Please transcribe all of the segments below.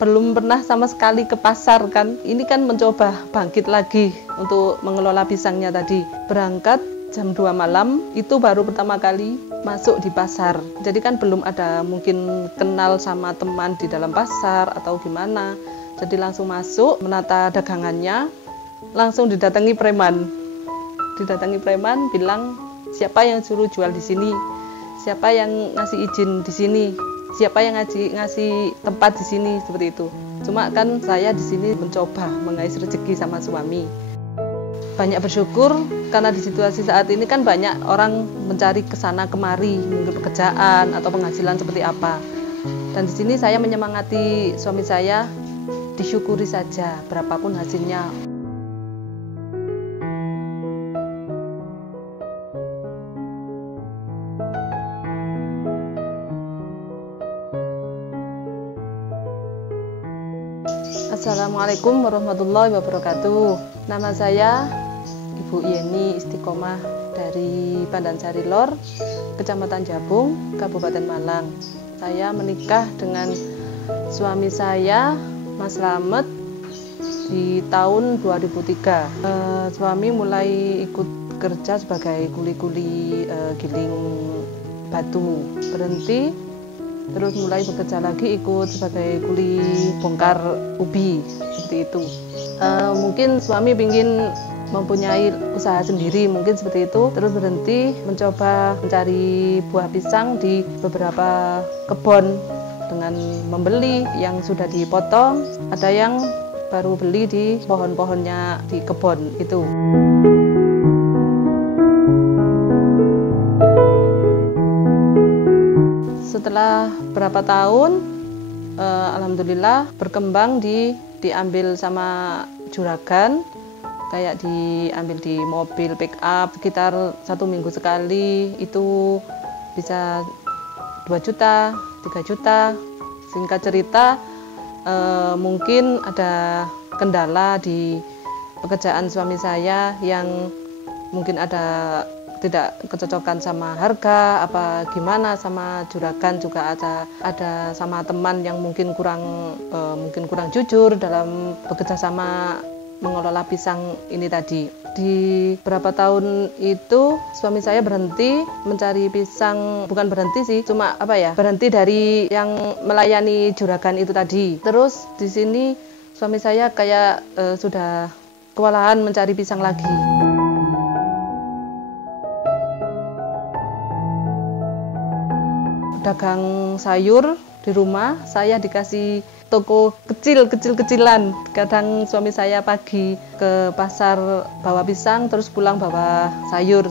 belum pernah sama sekali ke pasar kan. Ini kan mencoba bangkit lagi untuk mengelola pisangnya tadi. Berangkat jam 2 malam itu baru pertama kali masuk di pasar. Jadi kan belum ada mungkin kenal sama teman di dalam pasar atau gimana. Jadi langsung masuk, menata dagangannya, langsung didatangi preman. Didatangi preman bilang, siapa yang suruh jual di sini? Siapa yang ngasih izin di sini? Siapa yang ngasih tempat di sini, seperti itu. Cuma kan saya di sini mencoba mengais rezeki sama suami. Banyak bersyukur karena di situasi saat ini kan banyak orang mencari kesana kemari, mungkin pekerjaan atau penghasilan seperti apa. Dan di sini saya menyemangati suami saya, disyukuri saja berapapun hasilnya. Assalamualaikum warahmatullahi wabarakatuh. Nama saya Ibu Yeni Istiqomah dari Pandansari Lor, Kecamatan Jabung, Kabupaten Malang. Saya menikah dengan suami saya, Mas Slamet, di tahun 2003. Suami mulai ikut kerja sebagai kuli-kuli giling batu, berhenti. Terus mulai bekerja lagi ikut sebagai kuli bongkar ubi, seperti itu. Mungkin suami ingin mempunyai usaha sendiri, mungkin seperti itu. Terus berhenti mencoba mencari buah pisang di beberapa kebun dengan membeli yang sudah dipotong, ada yang baru beli di pohon-pohonnya di kebun itu. Setelah berapa tahun, alhamdulillah berkembang diambil sama juragan, kayak diambil di mobil pick up sekitar 1 minggu sekali, itu bisa 2 juta, 3 juta. Singkat cerita, mungkin ada kendala di pekerjaan suami saya yang mungkin ada tidak kecocokan sama harga apa gimana, sama juragan juga ada sama teman yang mungkin kurang jujur dalam bekerja sama mengelola pisang ini tadi. Di berapa tahun itu suami saya berhenti mencari pisang, bukan berhenti sih, cuma berhenti dari yang melayani juragan itu tadi. Terus di sini suami saya kayak sudah kewalahan mencari pisang lagi. Dagang sayur di rumah, saya dikasih toko kecil-kecilan. Kadang suami saya pagi ke pasar bawa pisang, terus pulang bawa sayur.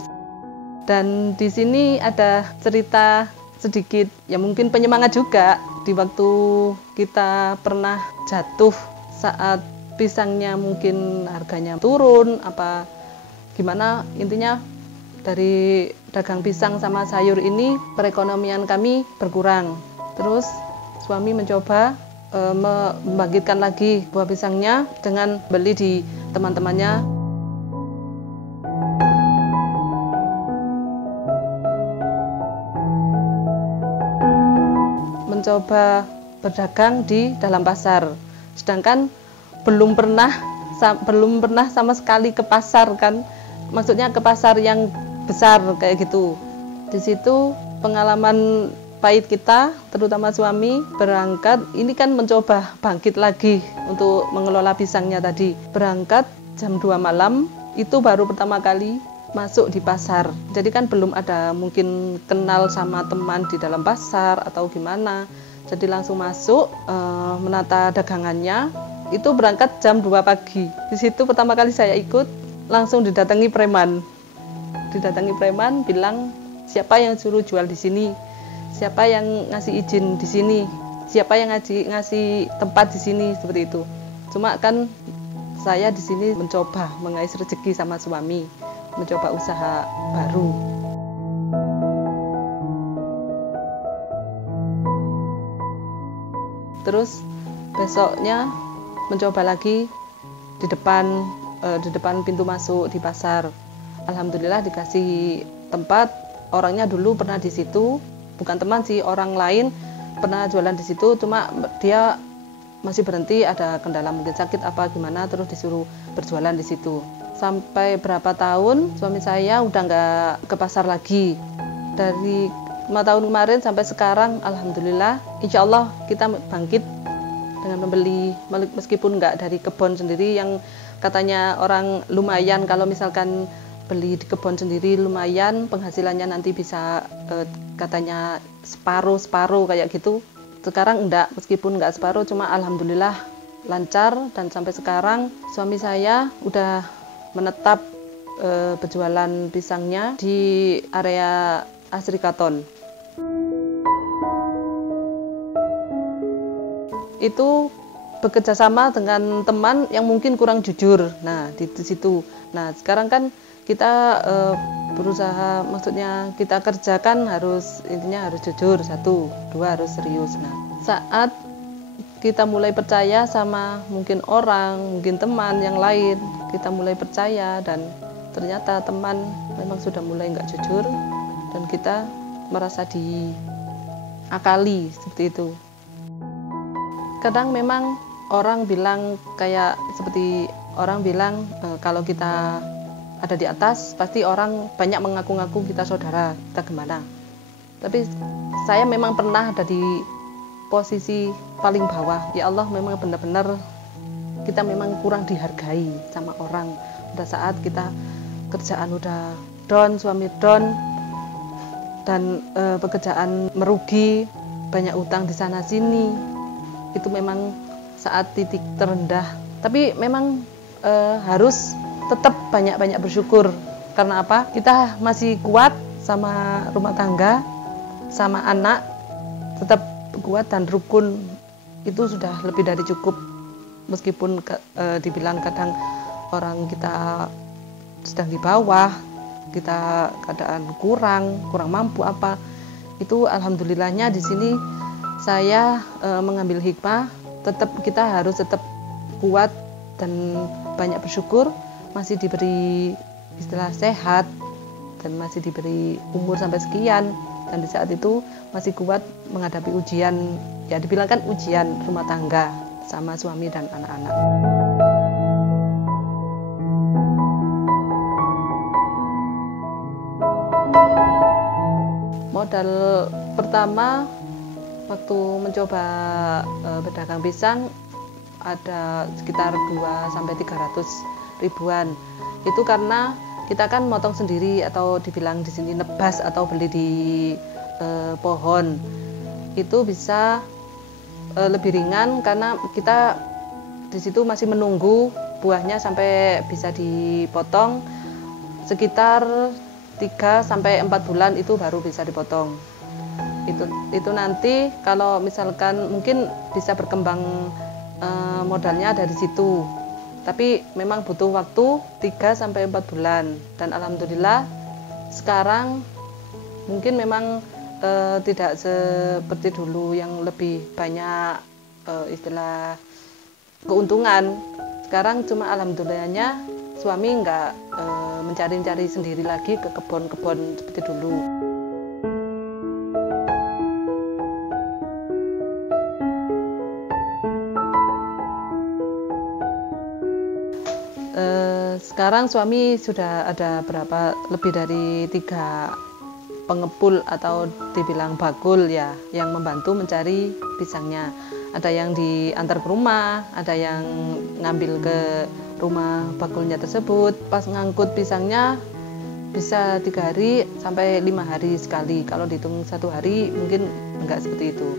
Dan di sini ada cerita sedikit, ya mungkin penyemangat juga. Di waktu kita pernah jatuh saat pisangnya mungkin harganya turun, apa gimana, intinya dari dagang pisang sama sayur ini perekonomian kami berkurang. Terus suami mencoba membangkitkan lagi buah pisangnya dengan beli di teman-temannya. Mencoba berdagang di dalam pasar, sedangkan belum pernah sama sekali ke pasar kan, maksudnya ke pasar yang besar kayak gitu. Di situ pengalaman pahit kita, terutama suami berangkat, ini kan mencoba bangkit lagi untuk mengelola pisangnya tadi. Berangkat jam 2 malam, itu baru pertama kali masuk di pasar. Jadi kan belum ada mungkin kenal sama teman di dalam pasar atau gimana. Jadi langsung masuk, menata dagangannya, itu berangkat jam 2 pagi. Di situ pertama kali saya ikut, langsung didatangi preman. Didatangi preman bilang, siapa yang suruh jual di sini? Siapa yang ngasih izin di sini? Siapa yang ngasih tempat di sini, seperti itu. Cuma kan saya di sini mencoba mengais rezeki sama suami, mencoba usaha baru. Terus besoknya mencoba lagi di depan pintu masuk di pasar. Alhamdulillah dikasih tempat. Orangnya dulu pernah di situ, bukan teman sih, orang lain pernah jualan di situ, cuma dia masih berhenti, ada kendala mungkin sakit apa gimana, terus disuruh berjualan di situ. Sampai berapa tahun suami saya udah nggak ke pasar lagi. Dari 5 tahun kemarin sampai sekarang, alhamdulillah, insya Allah kita bangkit dengan membeli, meskipun nggak dari kebun sendiri yang katanya orang lumayan kalau misalkan beli di kebun sendiri lumayan penghasilannya nanti bisa katanya separuh kayak gitu. Sekarang enggak, meskipun enggak separuh, cuma alhamdulillah lancar, dan sampai sekarang suami saya udah menetap berjualan pisangnya di area Asri Katon. Itu bekerja sama dengan teman yang mungkin kurang jujur. Nah, di situ. Nah, sekarang kan kita berusaha, maksudnya kita kerjakan harus, intinya harus jujur, 1, 2 harus serius. Nah, saat kita mulai percaya sama mungkin orang, mungkin teman yang lain, kita mulai percaya dan ternyata teman memang sudah mulai nggak jujur dan kita merasa diakali seperti itu. Kadang memang orang bilang kayak seperti orang bilang kalau kita ada di atas, pasti orang banyak mengaku-ngaku kita saudara, kita gimana. Tapi saya memang pernah ada di posisi paling bawah. Ya Allah, memang benar-benar kita memang kurang dihargai sama orang. Pada saat kita kerjaan udah down, suami down, dan pekerjaan merugi, banyak utang di sana sini, itu memang saat titik terendah. Tapi memang harus tetap banyak-banyak bersyukur. Karena apa? Kita masih kuat sama rumah tangga, sama anak, tetap kuat dan rukun. Itu sudah lebih dari cukup. Meskipun dibilang kadang orang kita sedang di bawah, kita keadaan kurang mampu apa. Itu alhamdulillahnya di sini saya mengambil hikmah, kita harus tetap kuat dan banyak bersyukur, masih diberi istilah sehat dan masih diberi umur sampai sekian, dan di saat itu masih kuat menghadapi ujian, ya dibilangkan ujian rumah tangga sama suami dan anak-anak. Modal pertama waktu mencoba berdagang pisang ada sekitar 200-300 ribuan. Itu karena kita kan motong sendiri, atau dibilang di sini nebas atau beli di pohon. Itu bisa lebih ringan karena kita di situ masih menunggu buahnya sampai bisa dipotong. Sekitar 3-4 bulan itu baru bisa dipotong. Itu nanti kalau misalkan mungkin bisa berkembang modalnya dari situ. Tapi memang butuh waktu 3-4 bulan, dan alhamdulillah sekarang mungkin memang tidak seperti dulu yang lebih banyak istilah keuntungan. Sekarang cuma alhamdulillahnya suami nggak mencari-cari sendiri lagi ke kebun-kebun seperti dulu. Sekarang suami sudah ada lebih dari 3 pengepul atau dibilang bakul ya, yang membantu mencari pisangnya. Ada yang diantar ke rumah, ada yang ngambil ke rumah bakulnya tersebut. Pas ngangkut pisangnya bisa 3 hari sampai 5 hari sekali. Kalau dihitung 1 hari mungkin enggak seperti itu.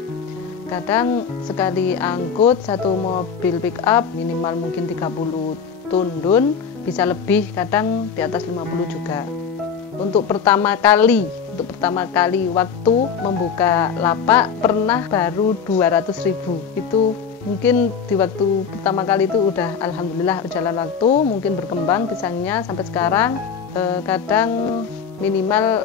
Kadang sekali angkut 1 mobil pick up minimal mungkin 30 tundun, bisa lebih, kadang di atas 50 juga. Untuk pertama kali waktu membuka lapak pernah baru 200.000. Itu mungkin di waktu pertama kali itu udah alhamdulillah berjalan waktu, mungkin berkembang pisangnya sampai sekarang kadang minimal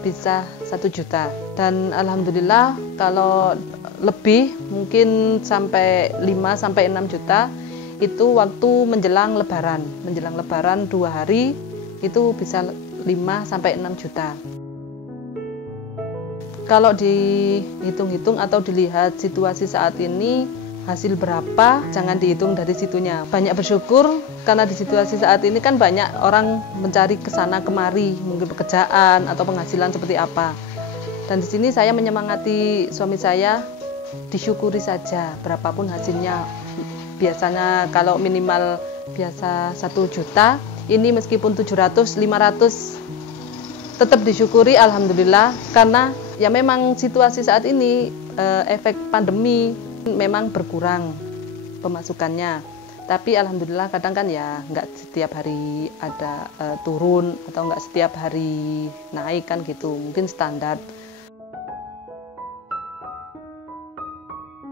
bisa 1 juta. Dan alhamdulillah kalau lebih mungkin sampai 5-6 juta. Itu waktu menjelang lebaran 2 hari itu bisa 5-6 juta. Kalau dihitung-hitung atau dilihat situasi saat ini, hasil berapa jangan dihitung dari situnya. Banyak bersyukur karena di situasi saat ini kan banyak orang mencari kesana kemari, mungkin pekerjaan atau penghasilan seperti apa. Dan di sini saya menyemangati suami saya, disyukuri saja berapapun hasilnya. Biasanya kalau minimal biasa 1 juta, ini meskipun 700, 500 tetap disyukuri, alhamdulillah, karena ya memang situasi saat ini efek pandemi memang berkurang pemasukannya, tapi alhamdulillah kadang kan ya nggak setiap hari ada turun atau nggak setiap hari naik kan gitu, mungkin standar.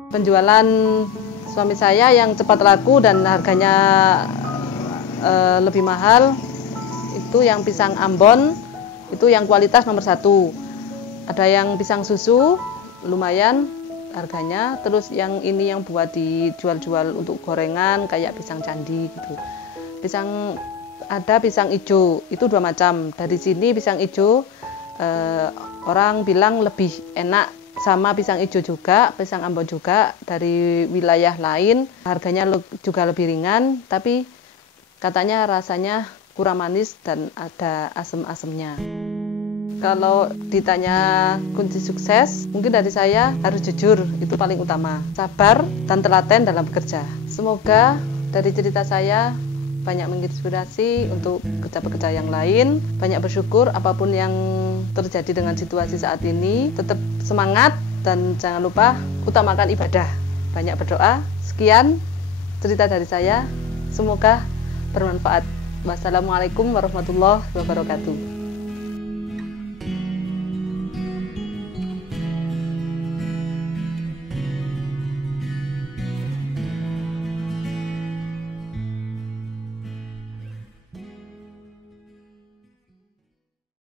Penjualan suami saya yang cepat laku dan harganya lebih mahal itu yang pisang Ambon, itu yang kualitas nomor 1. Ada yang pisang susu lumayan harganya, terus yang ini yang buat dijual-jual untuk gorengan kayak pisang candi gitu. Ada pisang hijau, itu 2 macam. Dari sini pisang hijau orang bilang lebih enak, sama pisang hijau juga, pisang Ambon juga dari wilayah lain, harganya juga lebih ringan, tapi katanya rasanya kurang manis dan ada asam-asamnya. Kalau ditanya kunci sukses, mungkin dari saya harus jujur, itu paling utama. Sabar dan telaten dalam bekerja. Semoga dari cerita saya banyak menginspirasi untuk pekerja-pekerja yang lain. Banyak bersyukur apapun yang terjadi dengan situasi saat ini. Tetap semangat dan jangan lupa utamakan ibadah. Banyak berdoa. Sekian cerita dari saya. Semoga bermanfaat. Wassalamualaikum warahmatullahi wabarakatuh.